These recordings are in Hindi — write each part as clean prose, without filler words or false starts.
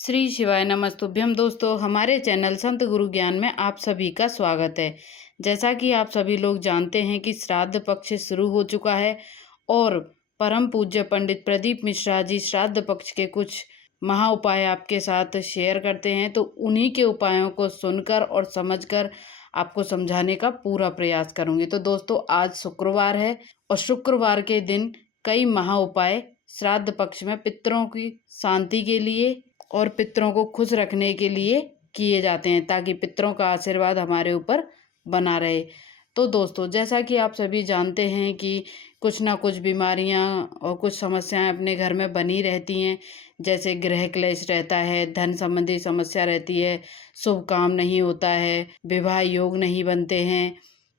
श्री शिवाय नमस्तुभ्यम। दोस्तों, हमारे चैनल संत गुरु ज्ञान में आप सभी का स्वागत है। जैसा कि आप सभी लोग जानते हैं कि श्राद्ध पक्ष शुरू हो चुका है और परम पूज्य पंडित प्रदीप मिश्रा जी श्राद्ध पक्ष के कुछ महा उपाय आपके साथ शेयर करते हैं। तो उन्हीं के उपायों को सुनकर और समझकर आपको समझाने का पूरा प्रयास करूंगी। तो दोस्तों, आज शुक्रवार है और शुक्रवार के दिन कई महा उपाय श्राद्ध पक्ष में पितरों की शांति के लिए और पितरों को खुश रखने के लिए किए जाते हैं, ताकि पितरों का आशीर्वाद हमारे ऊपर बना रहे। तो दोस्तों, जैसा कि आप सभी जानते हैं कि कुछ ना कुछ बीमारियां और कुछ समस्याएं अपने घर में बनी रहती हैं। जैसे गृह क्लेश रहता है, धन संबंधी समस्या रहती है, शुभ काम नहीं होता है, विवाह योग नहीं बनते हैं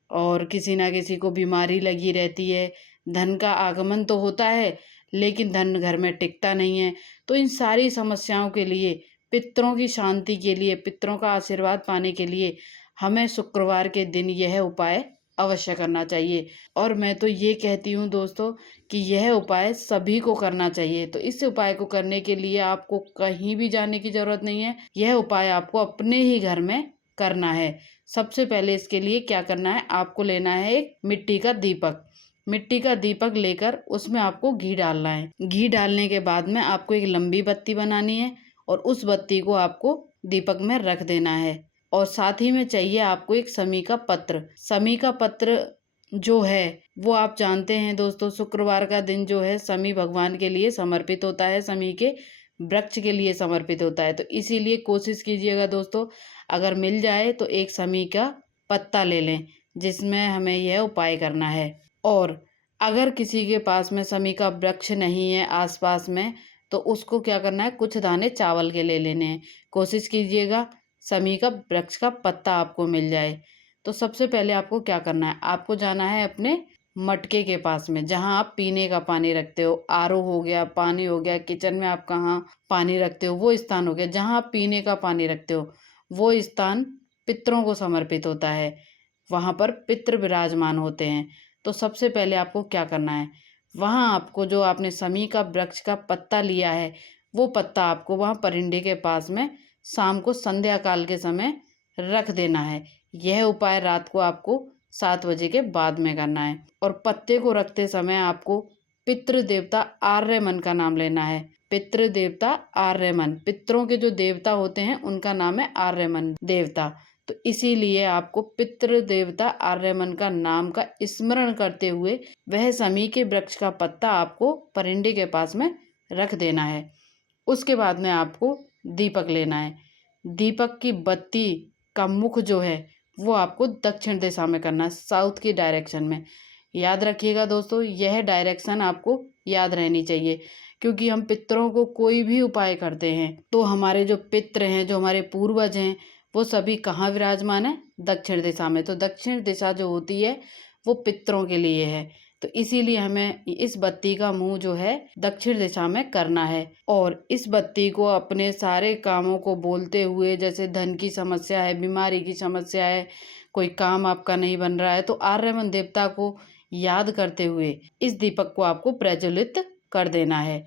और किसी ना किसी को बीमारी लगी रहती है। धन का आगमन तो होता है लेकिन धन घर में टिकता नहीं है। तो इन सारी समस्याओं के लिए, पितरों की शांति के लिए, पितरों का आशीर्वाद पाने के लिए हमें शुक्रवार के दिन यह उपाय अवश्य करना चाहिए। और मैं तो ये कहती हूँ दोस्तों कि यह उपाय सभी को करना चाहिए। तो इस उपाय को करने के लिए आपको कहीं भी जाने की जरूरत नहीं है। यह उपाय आपको अपने ही घर में करना है। सबसे पहले इसके लिए क्या करना है, आपको लेना है एक मिट्टी का दीपक। मिट्टी का दीपक लेकर उसमें आपको घी डालना है। घी डालने के बाद में आपको एक लंबी बत्ती बनानी है और उस बत्ती को आपको दीपक में रख देना है। और साथ ही में चाहिए आपको एक समी का पत्र। समी का पत्र जो है वो आप जानते हैं दोस्तों, शुक्रवार का दिन जो है समी भगवान के लिए समर्पित होता है, समी के वृक्ष के लिए समर्पित होता है। तो इसीलिए कोशिश कीजिएगा दोस्तों, अगर मिल जाए तो एक समी का पत्ता ले लें जिसमें हमें यह उपाय करना है। और अगर किसी के पास में समी का वृक्ष नहीं है आसपास में, तो उसको क्या करना है, कुछ दाने चावल के ले लेने हैं। कोशिश कीजिएगा समी का वृक्ष का पत्ता आपको मिल जाए। तो सबसे पहले आपको क्या करना है, आपको जाना है अपने मटके के पास में जहां आप पीने का पानी रखते हो। आरओ हो गया, पानी हो गया, किचन में आप कहाँ पानी रखते हो वो स्थान हो गया। जहां आप पीने का पानी रखते हो वो स्थान पितरों को समर्पित होता है, वहां पर पितृ विराजमान होते हैं। तो सबसे पहले आपको क्या करना है, वहां आपको जो आपने समी का वृक्ष का पत्ता लिया है वो पत्ता आपको वहां परिंदे के पास में शाम को संध्या काल के समय रख देना है। यह उपाय रात को आपको 7 बजे के बाद में करना है। और पत्ते को रखते समय आपको पितृ देवता आर्यमन का नाम लेना है। पितृ देवता आर्यमन, पितरों के जो देवता होते हैं उनका नाम है आर्यमन देवता। तो इसीलिए आपको पितृ देवता आर्यमन का नाम का स्मरण करते हुए वह समी के वृक्ष का पत्ता आपको परिंदे के पास में रख देना है। उसके बाद में आपको दीपक लेना है। दीपक की बत्ती का मुख जो है वो आपको दक्षिण दिशा में करना है, साउथ की डायरेक्शन में। याद रखिएगा दोस्तों, यह डायरेक्शन आपको याद रहनी चाहिए, क्योंकि हम पितरों को कोई भी उपाय करते हैं तो हमारे जो पित्र हैं, जो हमारे पूर्वज हैं, वो सभी कहाँ विराजमान है, दक्षिण दिशा में। तो दक्षिण दिशा जो होती है वो पितरों के लिए है। तो इसीलिए हमें इस बत्ती का मुंह जो है दक्षिण दिशा में करना है। और इस बत्ती को अपने सारे कामों को बोलते हुए, जैसे धन की समस्या है, बीमारी की समस्या है, कोई काम आपका नहीं बन रहा है, तो आर्यमन देवता को याद करते हुए इस दीपक को आपको प्रज्वलित कर देना है।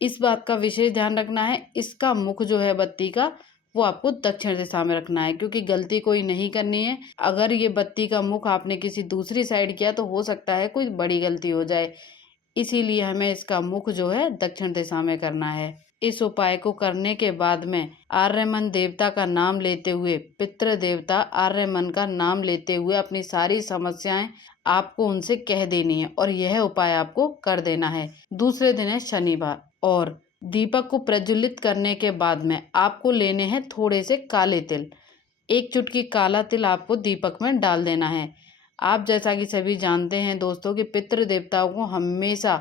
इस बात का विशेष ध्यान रखना है, इसका मुख जो है बत्ती का वो आपको दक्षिण दिशा में रखना है, क्योंकि गलती कोई नहीं करनी है। अगर ये बत्ती का मुख आपने किसी दूसरी साइड किया तो हो सकता है कोई बड़ी गलती हो जाए। इसीलिए हमें इसका मुख जो है दक्षिण दिशा में करना है। इस उपाय को करने के बाद में आर्यमन देवता का नाम लेते हुए, पितृ देवता आर्यमन का नाम लेते हुए अपनी सारी समस्याएं आपको उनसे कह देनी है और यह उपाय आपको कर देना है। दूसरे दिन है शनिवार और दीपक को प्रज्वलित करने के बाद में आपको लेने हैं थोड़े से काले तिल। एक चुटकी काला तिल आपको दीपक में डाल देना है। आप जैसा कि सभी जानते हैं दोस्तों कि पितृ देवताओं को हमेशा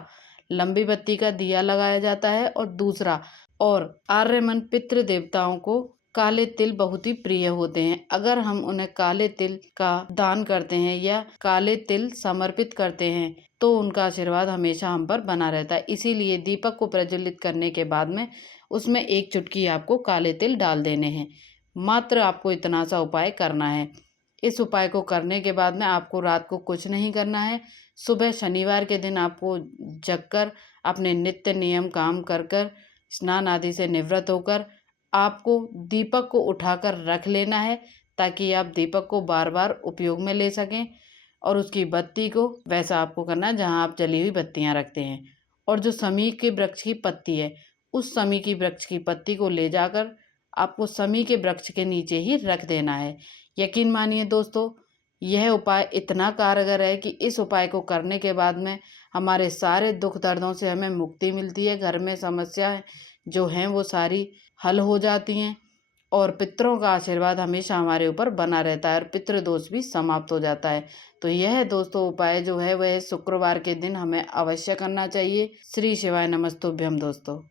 लंबी बत्ती का दिया लगाया जाता है। और दूसरा, और आर्यमन पितृ देवताओं को काले तिल बहुत ही प्रिय होते हैं। अगर हम उन्हें काले तिल का दान करते हैं या काले तिल समर्पित करते हैं तो उनका आशीर्वाद हमेशा हम पर बना रहता है। इसीलिए दीपक को प्रज्वलित करने के बाद में उसमें एक चुटकी आपको काले तिल डाल देने हैं। मात्र आपको इतना सा उपाय करना है। इस उपाय को करने के बाद में आपको रात को कुछ नहीं करना है। सुबह शनिवार के दिन आपको जगकर अपने नित्य नियम काम कर कर स्नान आदि से निवृत्त होकर आपको दीपक को उठाकर रख लेना है ताकि आप दीपक को बार बार उपयोग में ले सकें। और उसकी बत्ती को वैसा आपको करना है जहाँ आप जली हुई बत्तियाँ रखते हैं। और जो समी के वृक्ष की पत्ती है, उस समी की वृक्ष की पत्ती को ले जाकर आपको समी के वृक्ष के नीचे ही रख देना है। यकीन मानिए दोस्तों, यह उपाय इतना कारगर है कि इस उपाय को करने के बाद में हमारे सारे दुख दर्दों से हमें मुक्ति मिलती है। घर में समस्याएं जो हैं वो सारी हल हो जाती हैं और पितरों का आशीर्वाद हमेशा हमारे ऊपर बना रहता है और पितृदोष भी समाप्त हो जाता है। तो यह दोस्तों उपाय जो है वह शुक्रवार के दिन हमें अवश्य करना चाहिए। श्री शिवाय नमस्तुभ्यम दोस्तों।